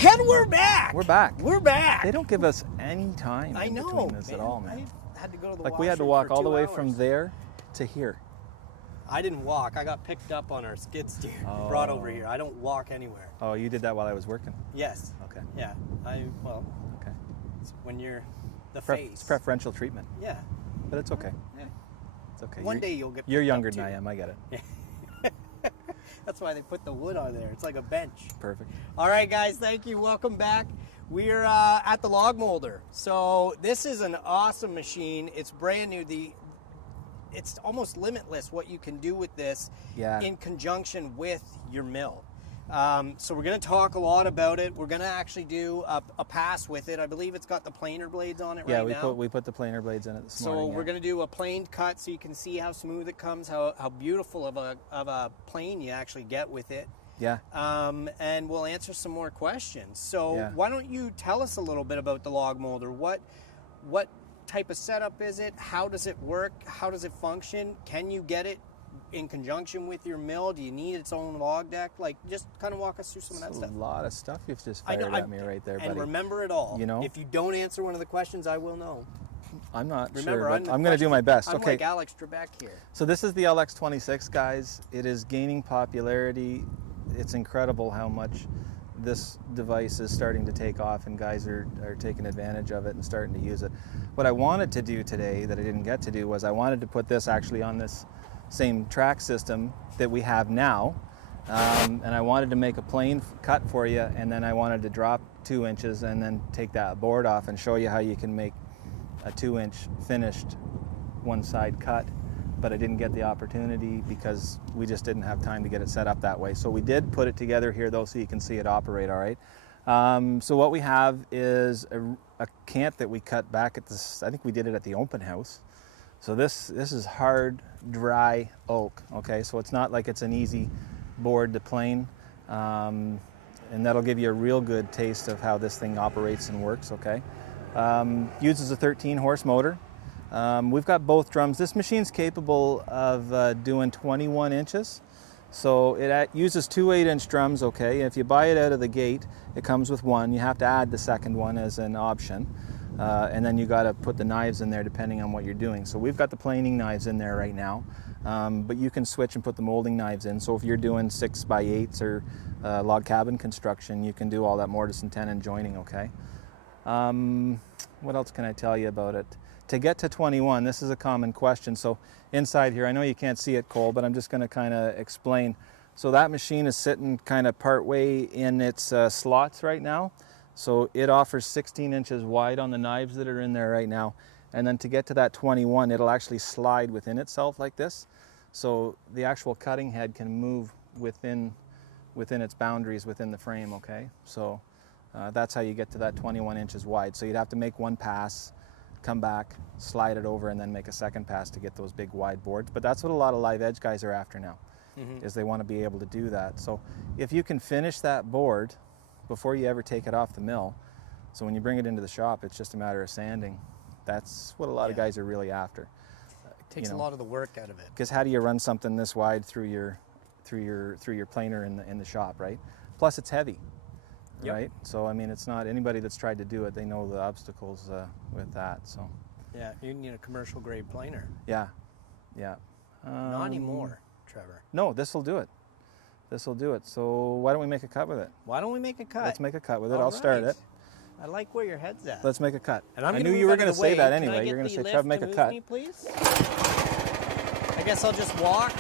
And we're back. We're back. We're back. They don't give us any time in between this at all, man. I had to go to the Like, we had to walk all the way from there to here. I didn't walk. I got picked up on our skid steer, brought over here. I don't walk anywhere. Oh, you did that while I was working? Yes. Okay. Yeah. Okay. It's when you're the face. It's preferential treatment. Yeah. But it's okay. Yeah. It's okay. One day you'll get You're picked younger up than I too. am. I get it. Yeah. That's why they put the wood on there. It's like a bench. Perfect. All right, guys, thank you. Welcome back. We're at the log molder. So this is an awesome machine. It's brand new. It's almost limitless what you can do with this in conjunction with your mill. So we're going to talk a lot about it. We're going to actually do a pass with it. I believe it's got the planer blades on it right now. Yeah, we put the planer blades in it this morning. So we're going to do a planed cut so you can see how smooth it comes, how beautiful of a plane you actually get with it. Yeah. And we'll answer some more questions. So why don't you tell us a little bit about the log molder? What type of setup is it? How does it work? How does it function? Can you get it in conjunction with your mill? Do you need its own log deck? Like, just kind of walk us through some of that stuff. A lot of stuff you've just fired at me right there, buddy. And remember it all. You know? If you don't answer one of the questions, I will know. I'm not Remember, sure, but I'm going to do my best. I'm okay. like Alex Trebek here. So this is the LX26, guys. It is gaining popularity. It's incredible how much this device is starting to take off, and guys are taking advantage of it and starting to use it. What I wanted to do today that I didn't get to do was I wanted to put this actually on this same track system that we have now, and I wanted to make a plain cut for you, and then I wanted to drop 2 inches and then take that board off and show you how you can make a 2-inch finished one side cut but I didn't get the opportunity because we just didn't have time to get it set up that way. So we did put it together here though, so you can see it operate all right. So what we have is a cant that we cut back at this, I think we did it at the open house. So this is hard, dry oak, okay? So it's not like it's an easy board to plane. And that'll give you a real good taste of how this thing operates and works, okay? Uses a 13 horse motor. We've got both drums. This machine's capable of doing 21 inches. So it uses two 8-inch drums, okay? If you buy it out of the gate, it comes with one. You have to add the second one as an option. And then you got to put the knives in there depending on what you're doing. So we've got the planing knives in there right now, but you can switch and put the molding knives in. So if you're doing 6x8s or log cabin construction, you can do all that mortise and tenon joining, okay? What else can I tell you about it? To get to 21, this is a common question. So inside here, I know you can't see it, Cole, but I'm just going to kind of explain. So that machine is sitting kind of part way in its slots right now. So it offers 16 inches wide on the knives that are in there right now. And then to get to that 21, it'll actually slide within itself like this. So the actual cutting head can move within its boundaries within the frame, okay? So that's how you get to that 21 inches wide. So you'd have to make one pass, come back, slide it over, and then make a second pass to get those big wide boards. But that's what a lot of live edge guys are after now, is they want to be able to do that. So if you can finish that board before you ever take it off the mill, so when you bring it into the shop, it's just a matter of sanding. That's what a lot of guys are really after. It takes a lot of the work out of it. Because how do you run something this wide through your planer in the shop, right? Plus it's heavy, right? So I mean, it's not anybody that's tried to do it, they know the obstacles with that. So yeah, you need a commercial grade planer. Yeah. Not anymore, Trevor. No, this will do it. This will do it. So why don't we make a cut with it? Why don't we make a cut? Let's make a cut with it. I'll start it. I like where your head's at. Let's make a cut. And I knew you were going to say that anyway. You're going to say, Trev, make a cut. Me, please? I guess I'll just walk.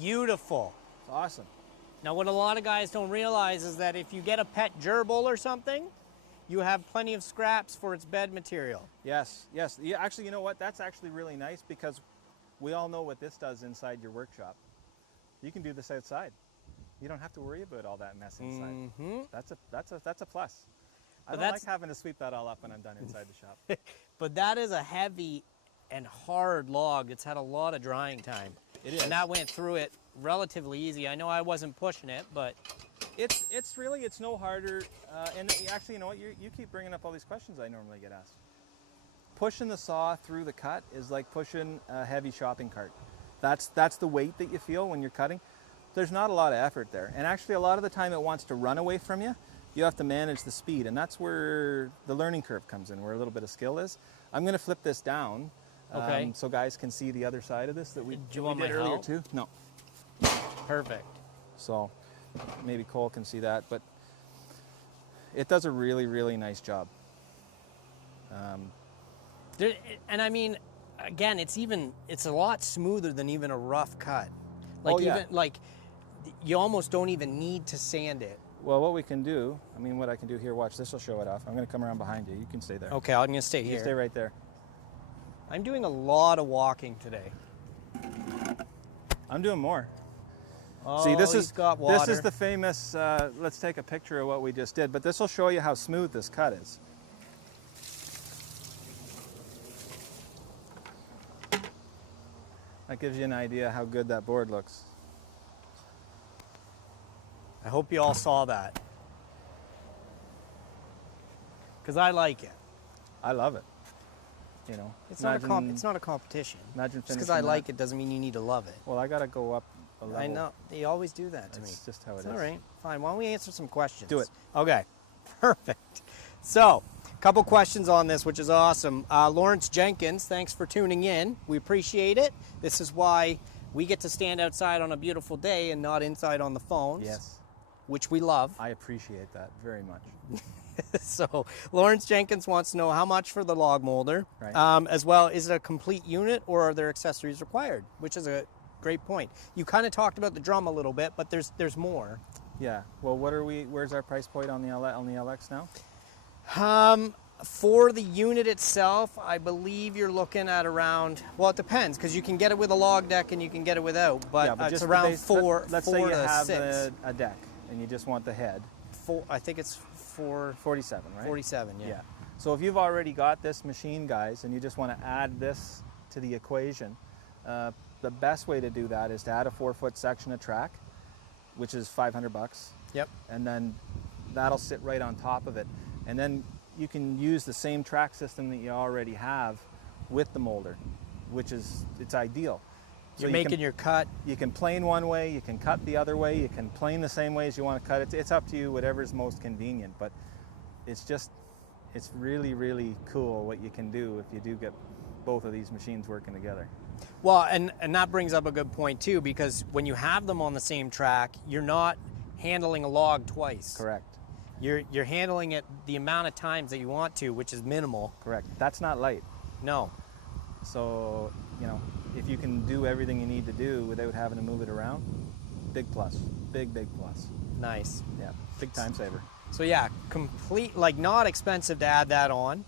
Beautiful. It's awesome. Now what a lot of guys don't realize is that if you get a pet gerbil or something, you have plenty of scraps for its bed material. Yes, yes. Yeah, actually, you know what? That's actually really nice because we all know what this does inside your workshop. You can do this outside. You don't have to worry about all that mess inside. That's a plus. I don't like having to sweep that all up when I'm done inside the shop. But that is a heavy and hard log. It's had a lot of drying time. It is. And that went through it relatively easy. I know I wasn't pushing it, but it's no harder. And actually, you know what? You keep bringing up all these questions I normally get asked. Pushing the saw through the cut is like pushing a heavy shopping cart. That's the weight that you feel when you're cutting. There's not a lot of effort there. And actually, a lot of the time it wants to run away from you. You have to manage the speed, and that's where the learning curve comes in, where a little bit of skill is. I'm going to flip this down. Okay. So guys can see the other side of this that we Do you want did my earlier help? too. No. Perfect. So maybe Cole can see that, but it does a really, really nice job. And I mean, again, it's a lot smoother than even a rough cut. Like you almost don't even need to sand it. Well, what we can do, what I can do here, watch, this will show it off. I'm going to come around behind you. You can stay there. Okay, I'm going to stay here. You stay right there. I'm doing a lot of walking today. I'm doing more. Oh, see, this he's got water. This is the famous, let's take a picture of what we just did, but this will show you how smooth this cut is. That gives you an idea how good that board looks. I hope you all saw that. because I like it. I love it. You know, It's not a competition. Imagine Just because finishing I that. like it doesn't mean you need to love it. Well, I got to go up a level. I know. You always do that to me. That's just how it It's is. all right. Fine. Why don't we answer some questions? Do it. Okay. Perfect. So, a couple questions on this, which is awesome. Lawrence Jenkins, thanks for tuning in. We appreciate it. This is why we get to stand outside on a beautiful day and not inside on the phones. Yes. Which we love. I appreciate that very much. So Lawrence Jenkins wants to know how much for the log molder, Right. as well, is it a complete unit or are there accessories required? Which is a great point. You kind of talked about the drum a little bit, but there's more. Yeah. Well, where's our price point on the LX now? For the unit itself, I believe you're looking at around, well, it depends, because you can get it with a log deck and you can get it without, but, Yeah, but it's just the around base- four Let's four say you to have six. a deck and you just want the head. I think it's 47, right? 47, yeah. Yeah. So if you've already got this machine, guys, and you just want to add this to the equation, the best way to do that is to add a 4-foot section of track, which is $500. Yep. And then that'll sit right on top of it. And then you can use the same track system that you already have with the molder, which is, it's ideal. You're you making can, your cut. You can plane one way, you can cut the other way, you can plane the same way as you want to cut it. It's up to you, whatever's most convenient. But it's really, really cool what you can do if you do get both of these machines working together. Well, and that brings up a good point too, because when you have them on the same track, you're not handling a log twice. Correct. You're handling it the amount of times that you want to, which is minimal. Correct. That's not light. No. So, you know, if you can do everything you need to do without having to move it around, big plus. Big plus. Nice. Yeah, big time saver. So yeah, not expensive to add that on.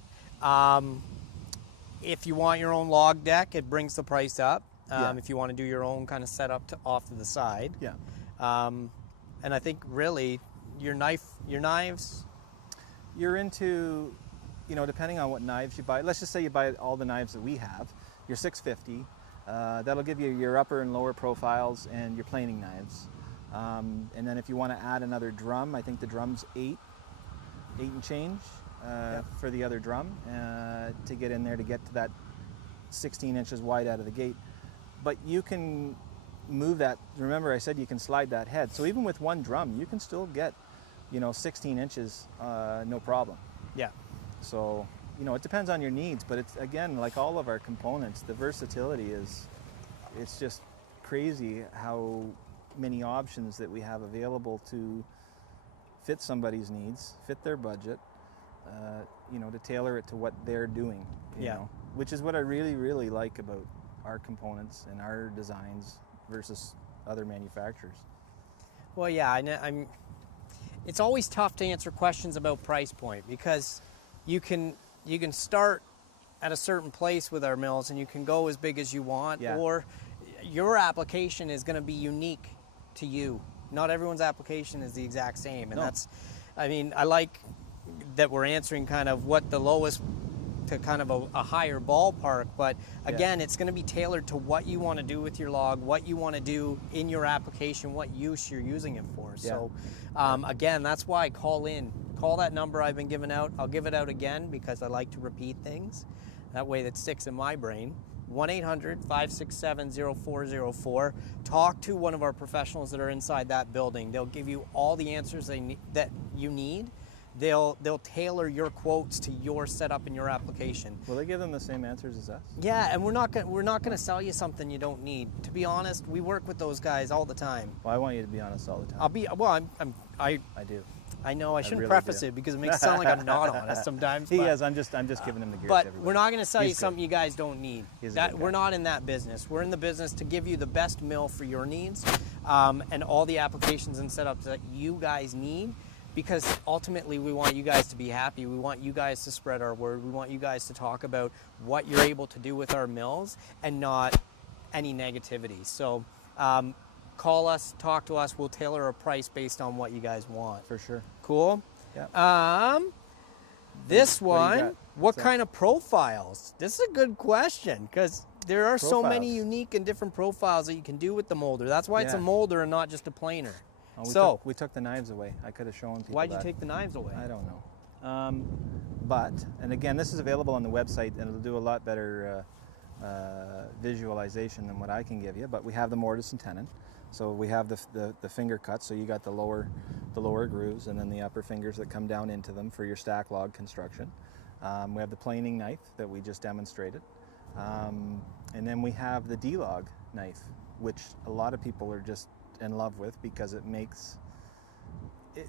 If you want your own log deck, it brings the price up. Yeah. If you want to do your own kind of setup off to the side. Yeah. And I think really your knives. You're into, you know, depending on what knives you buy. Let's just say you buy all the knives that we have. You're $650. That'll give you your upper and lower profiles and your planing knives. And then if you want to add another drum, I think the drum's 8 and change for the other drum to get in there to get to that 16 inches wide out of the gate. But you can move that. Remember, I said you can slide that head. So even with one drum, you can still get, you know, 16 inches, no problem. Yeah. So, you know, it depends on your needs, but it's, again, like all of our components, the versatility it's just crazy how many options that we have available to fit somebody's needs, fit their budget, you know, to tailor it to what they're doing, you know, which is what I really, really like about our components and our designs versus other manufacturers. Well, yeah, it's always tough to answer questions about price point because you can start at a certain place with our mills and you can go as big as you want, or your application is going to be unique to you. Not everyone's application is the exact same, and I like that we're answering kind of what the lowest to kind of a higher ballpark, but again, it's going to be tailored to what you want to do with your log, what you want to do in your application, what use you're using it for. So again, that's why call that number I've been giving out. I'll give it out again because I like to repeat things. That way that sticks in my brain. 1-800-567-0404. Talk to one of our professionals that are inside that building. They'll give you all the answers that you need. They'll tailor your quotes to your setup and your application. Will they give them the same answers as us? Yeah, and we're not gonna sell you something you don't need. To be honest, we work with those guys all the time. Well, I want you to be honest all the time. I do. I know I shouldn't really preface do. it because it makes it sound like I'm not honest sometimes. He is. I'm just giving him the gears. But everybody. we're not going to sell you He's something you guys don't need. He's a good guy. We're not in that business. We're in the business to give you the best mill for your needs and all the applications and setups that you guys need. Because ultimately we want you guys to be happy. We want you guys to spread our word. We want you guys to talk about what you're able to do with our mills and not any negativity. So call us, talk to us. We'll tailor a price based on what you guys want. For sure. Cool? Yeah. This What do you one, got? what kind of profiles? This is a good question because there are so many Profiles. unique and different profiles that you can do with the molder. That's why it's a molder and not just a planer. Oh, we took the knives away. I could have shown people Why'd you that. take the knives away? I don't know. And again, this is available on the website, and it'll do a lot better visualization than what I can give you. But we have the mortise and tenon. So we have the finger cuts, so you got the lower grooves and then the upper fingers that come down into them for your stack log construction. We have the planing knife that we just demonstrated. And then we have the D-log knife, which a lot of people are just in love with because it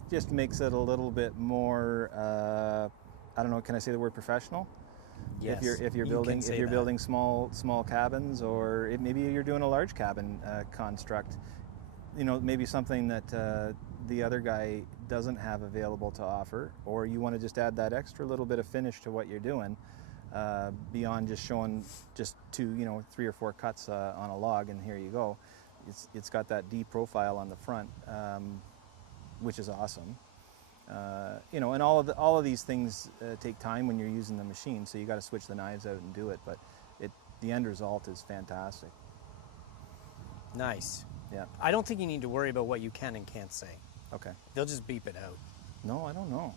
just makes it a little bit more, I don't know, can I say the word professional? Yes, if you're building small cabins, or maybe you're doing a large cabin construct, you know, maybe something that the other guy doesn't have available to offer, or you want to just add that extra little bit of finish to what you're doing, beyond just showing just 3 or 4 cuts on a log and here you go. It's got that D profile on the front, which is awesome. And all of these things take time when you're using the machine, so you got to switch the knives out and do it. But the end result is fantastic. Nice. Yeah. I don't think you need to worry about what you can and can't say. Okay. They'll just beep it out. No, I don't know.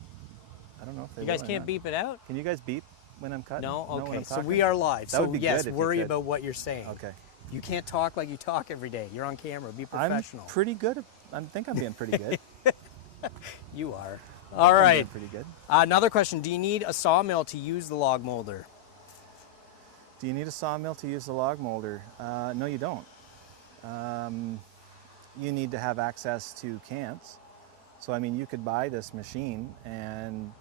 I don't know if they You guys will or can't not. beep it out? Can you guys beep when I'm cutting? No? Know when Okay. I'm So talking? we are live. That So would be yes, good if you worry could. about what you're saying. Okay. You can't talk like you talk every day. You're on camera. Be professional. I'm pretty good. I think I'm being pretty good. You are. I All think I'm right. being pretty good. Another question. Do you need a sawmill to use the log molder? Do you need a sawmill to use the log molder? No, you don't. You need to have access to cants. So, I mean, you could buy this machine and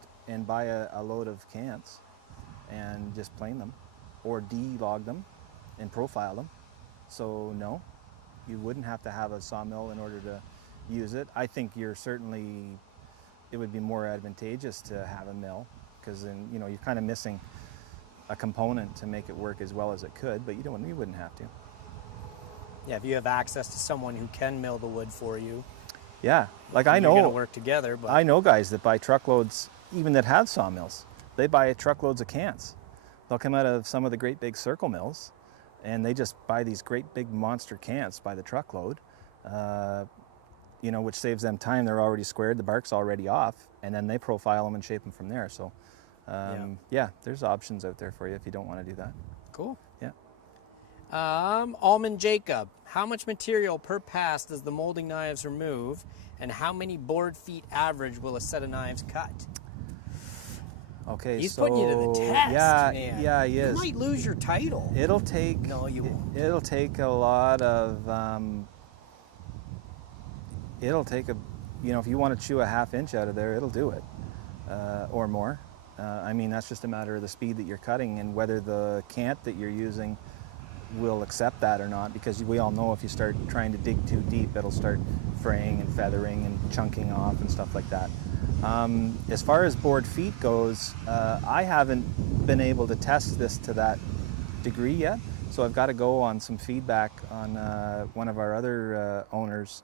buy a load of cants and just plane them or de-log them and profile them. So, no, you wouldn't have to have a sawmill in order to use it. I think it would be more advantageous to have a mill, because then, you're kind of missing a component to make it work as well as it could, but you wouldn't have to. Yeah, if you have access to someone who can mill the wood for you. Yeah, like you're I know, gonna work together. But I know guys that buy truckloads, even that have sawmills. They buy truckloads of cants. They'll come out of some of the great big circle mills, and they just buy these great big monster cants by the truckload, which saves them time. They're already squared, the bark's already off, and then they profile them and shape them from there. So, yeah, there's options out there for you if you don't want to do that. Cool. Yeah. Almond Jacob, how much material per pass does the molding knives remove, and how many board feet average will a set of knives cut? Okay, He's so putting you to the test, yeah, man. yeah, he is. You might lose your title. It'll take. No, you won't. It'll take a lot of. It'll take if you want to chew a ½ inch out of there, it'll do it, or more. I mean, that's just a matter of the speed that you're cutting and whether the cant that you're using will accept that or not, because we all know if you start trying to dig too deep, it'll start fraying and feathering and chunking off and stuff like that. As far as board feet goes, I haven't been able to test this to that degree yet, so I've got to go on some feedback on one of our other owners.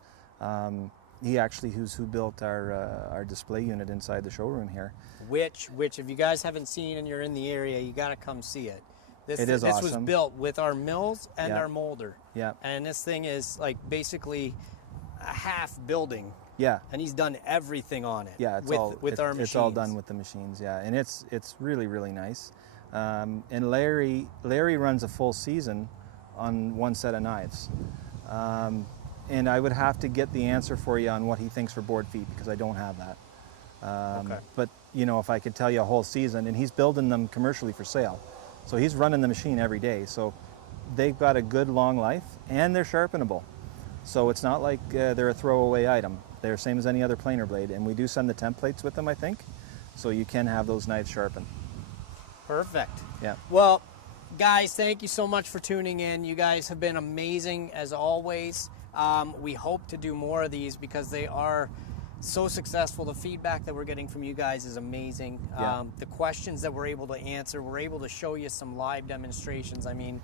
He actually who built our display unit inside the showroom here. Which if you guys haven't seen and you're in the area, you got to come see it. This was awesome. Built with our mills and Yeah. our molder. Yeah. And this thing is like basically a half building. Yeah. And he's done everything on it. Yeah, with our machines. It's all done with the machines, yeah, and it's really, really nice. And Larry runs a full season on one set of knives, and I would have to get the answer for you on what he thinks for board feet, because I don't have that. Okay. But if I could tell you a whole season, and he's building them commercially for sale, so he's running the machine every day. So they've got a good long life, and they're sharpenable. So it's not like they're a throwaway item. They're the same as any other planer blade, and we do send the templates with them, I think, so you can have those knives sharpened. Perfect. Yeah. Well, guys, thank you so much for tuning in. You guys have been amazing as always. We hope to do more of these because they are so successful. The feedback that we're getting from you guys is amazing. Yeah. The questions that we're able to answer, we're able to show you some live demonstrations. I mean,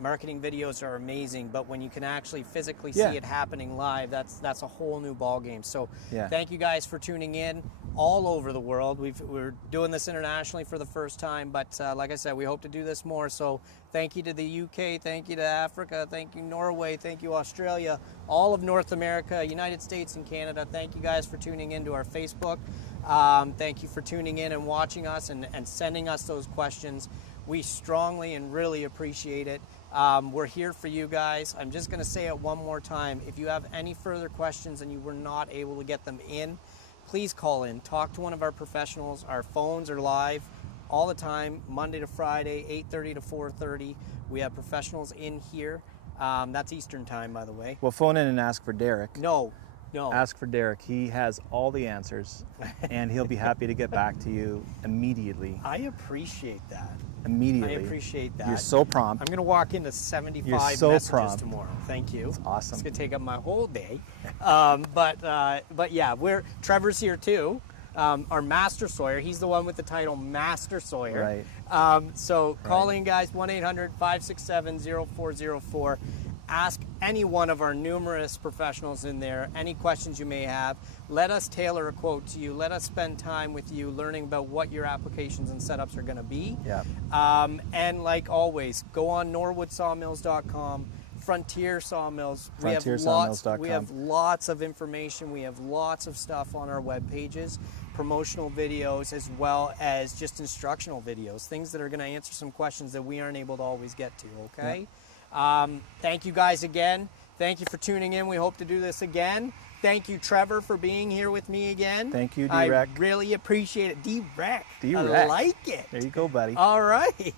marketing videos are amazing, but when you can actually physically see it happening live, that's a whole new ball game. So thank you guys for tuning in all over the world. We're doing this internationally for the first time, but like I said, we hope to do this more. So thank you to the UK, thank you to Africa, thank you Norway, thank you Australia, all of North America, United States and Canada. Thank you guys for tuning in to our Facebook. Thank you for tuning in and watching us and sending us those questions. We strongly and really appreciate it. We're here for you guys. I'm just going to say it one more time. If you have any further questions and you were not able to get them in, please call in. Talk to one of our professionals. Our phones are live all the time, Monday to Friday, 8:30 to 4:30. We have professionals in here. That's Eastern time, by the way. Well, phone in and ask for Derek. No. Ask for Derek. He has all the answers, and he'll be happy to get back to you immediately. I appreciate that. Immediately. I appreciate that. You're so prompt. I'm going to walk into 75 You're so messages prompt. tomorrow. Thank you. That's awesome. It's going to take up my whole day. But yeah, Trevor's here too. Our master sawyer. He's the one with the title Master Sawyer. Right. So call in, guys, 1-800-567-0404. Ask any one of our numerous professionals in there any questions you may have. Let us tailor a quote to you. Let us spend time with you learning about what your applications and setups are going to be. Yeah. And like always, go on norwoodsawmills.com, Frontier Sawmills. FrontierSawmills.com. We have lots of information. We have lots of stuff on our web pages, promotional videos, as well as just instructional videos, things that are going to answer some questions that we aren't able to always get to, okay? Yeah. Thank you guys again. Thank you for tuning in. We hope to do this again. Thank you, Trevor, for being here with me again. Thank you, D-Rec. I really appreciate it. D-Rec. D-Rec. I like it. There you go, buddy. All right.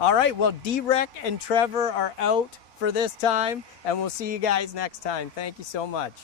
All right. Well, D-Rec and Trevor are out for this time, and we'll see you guys next time. Thank you so much.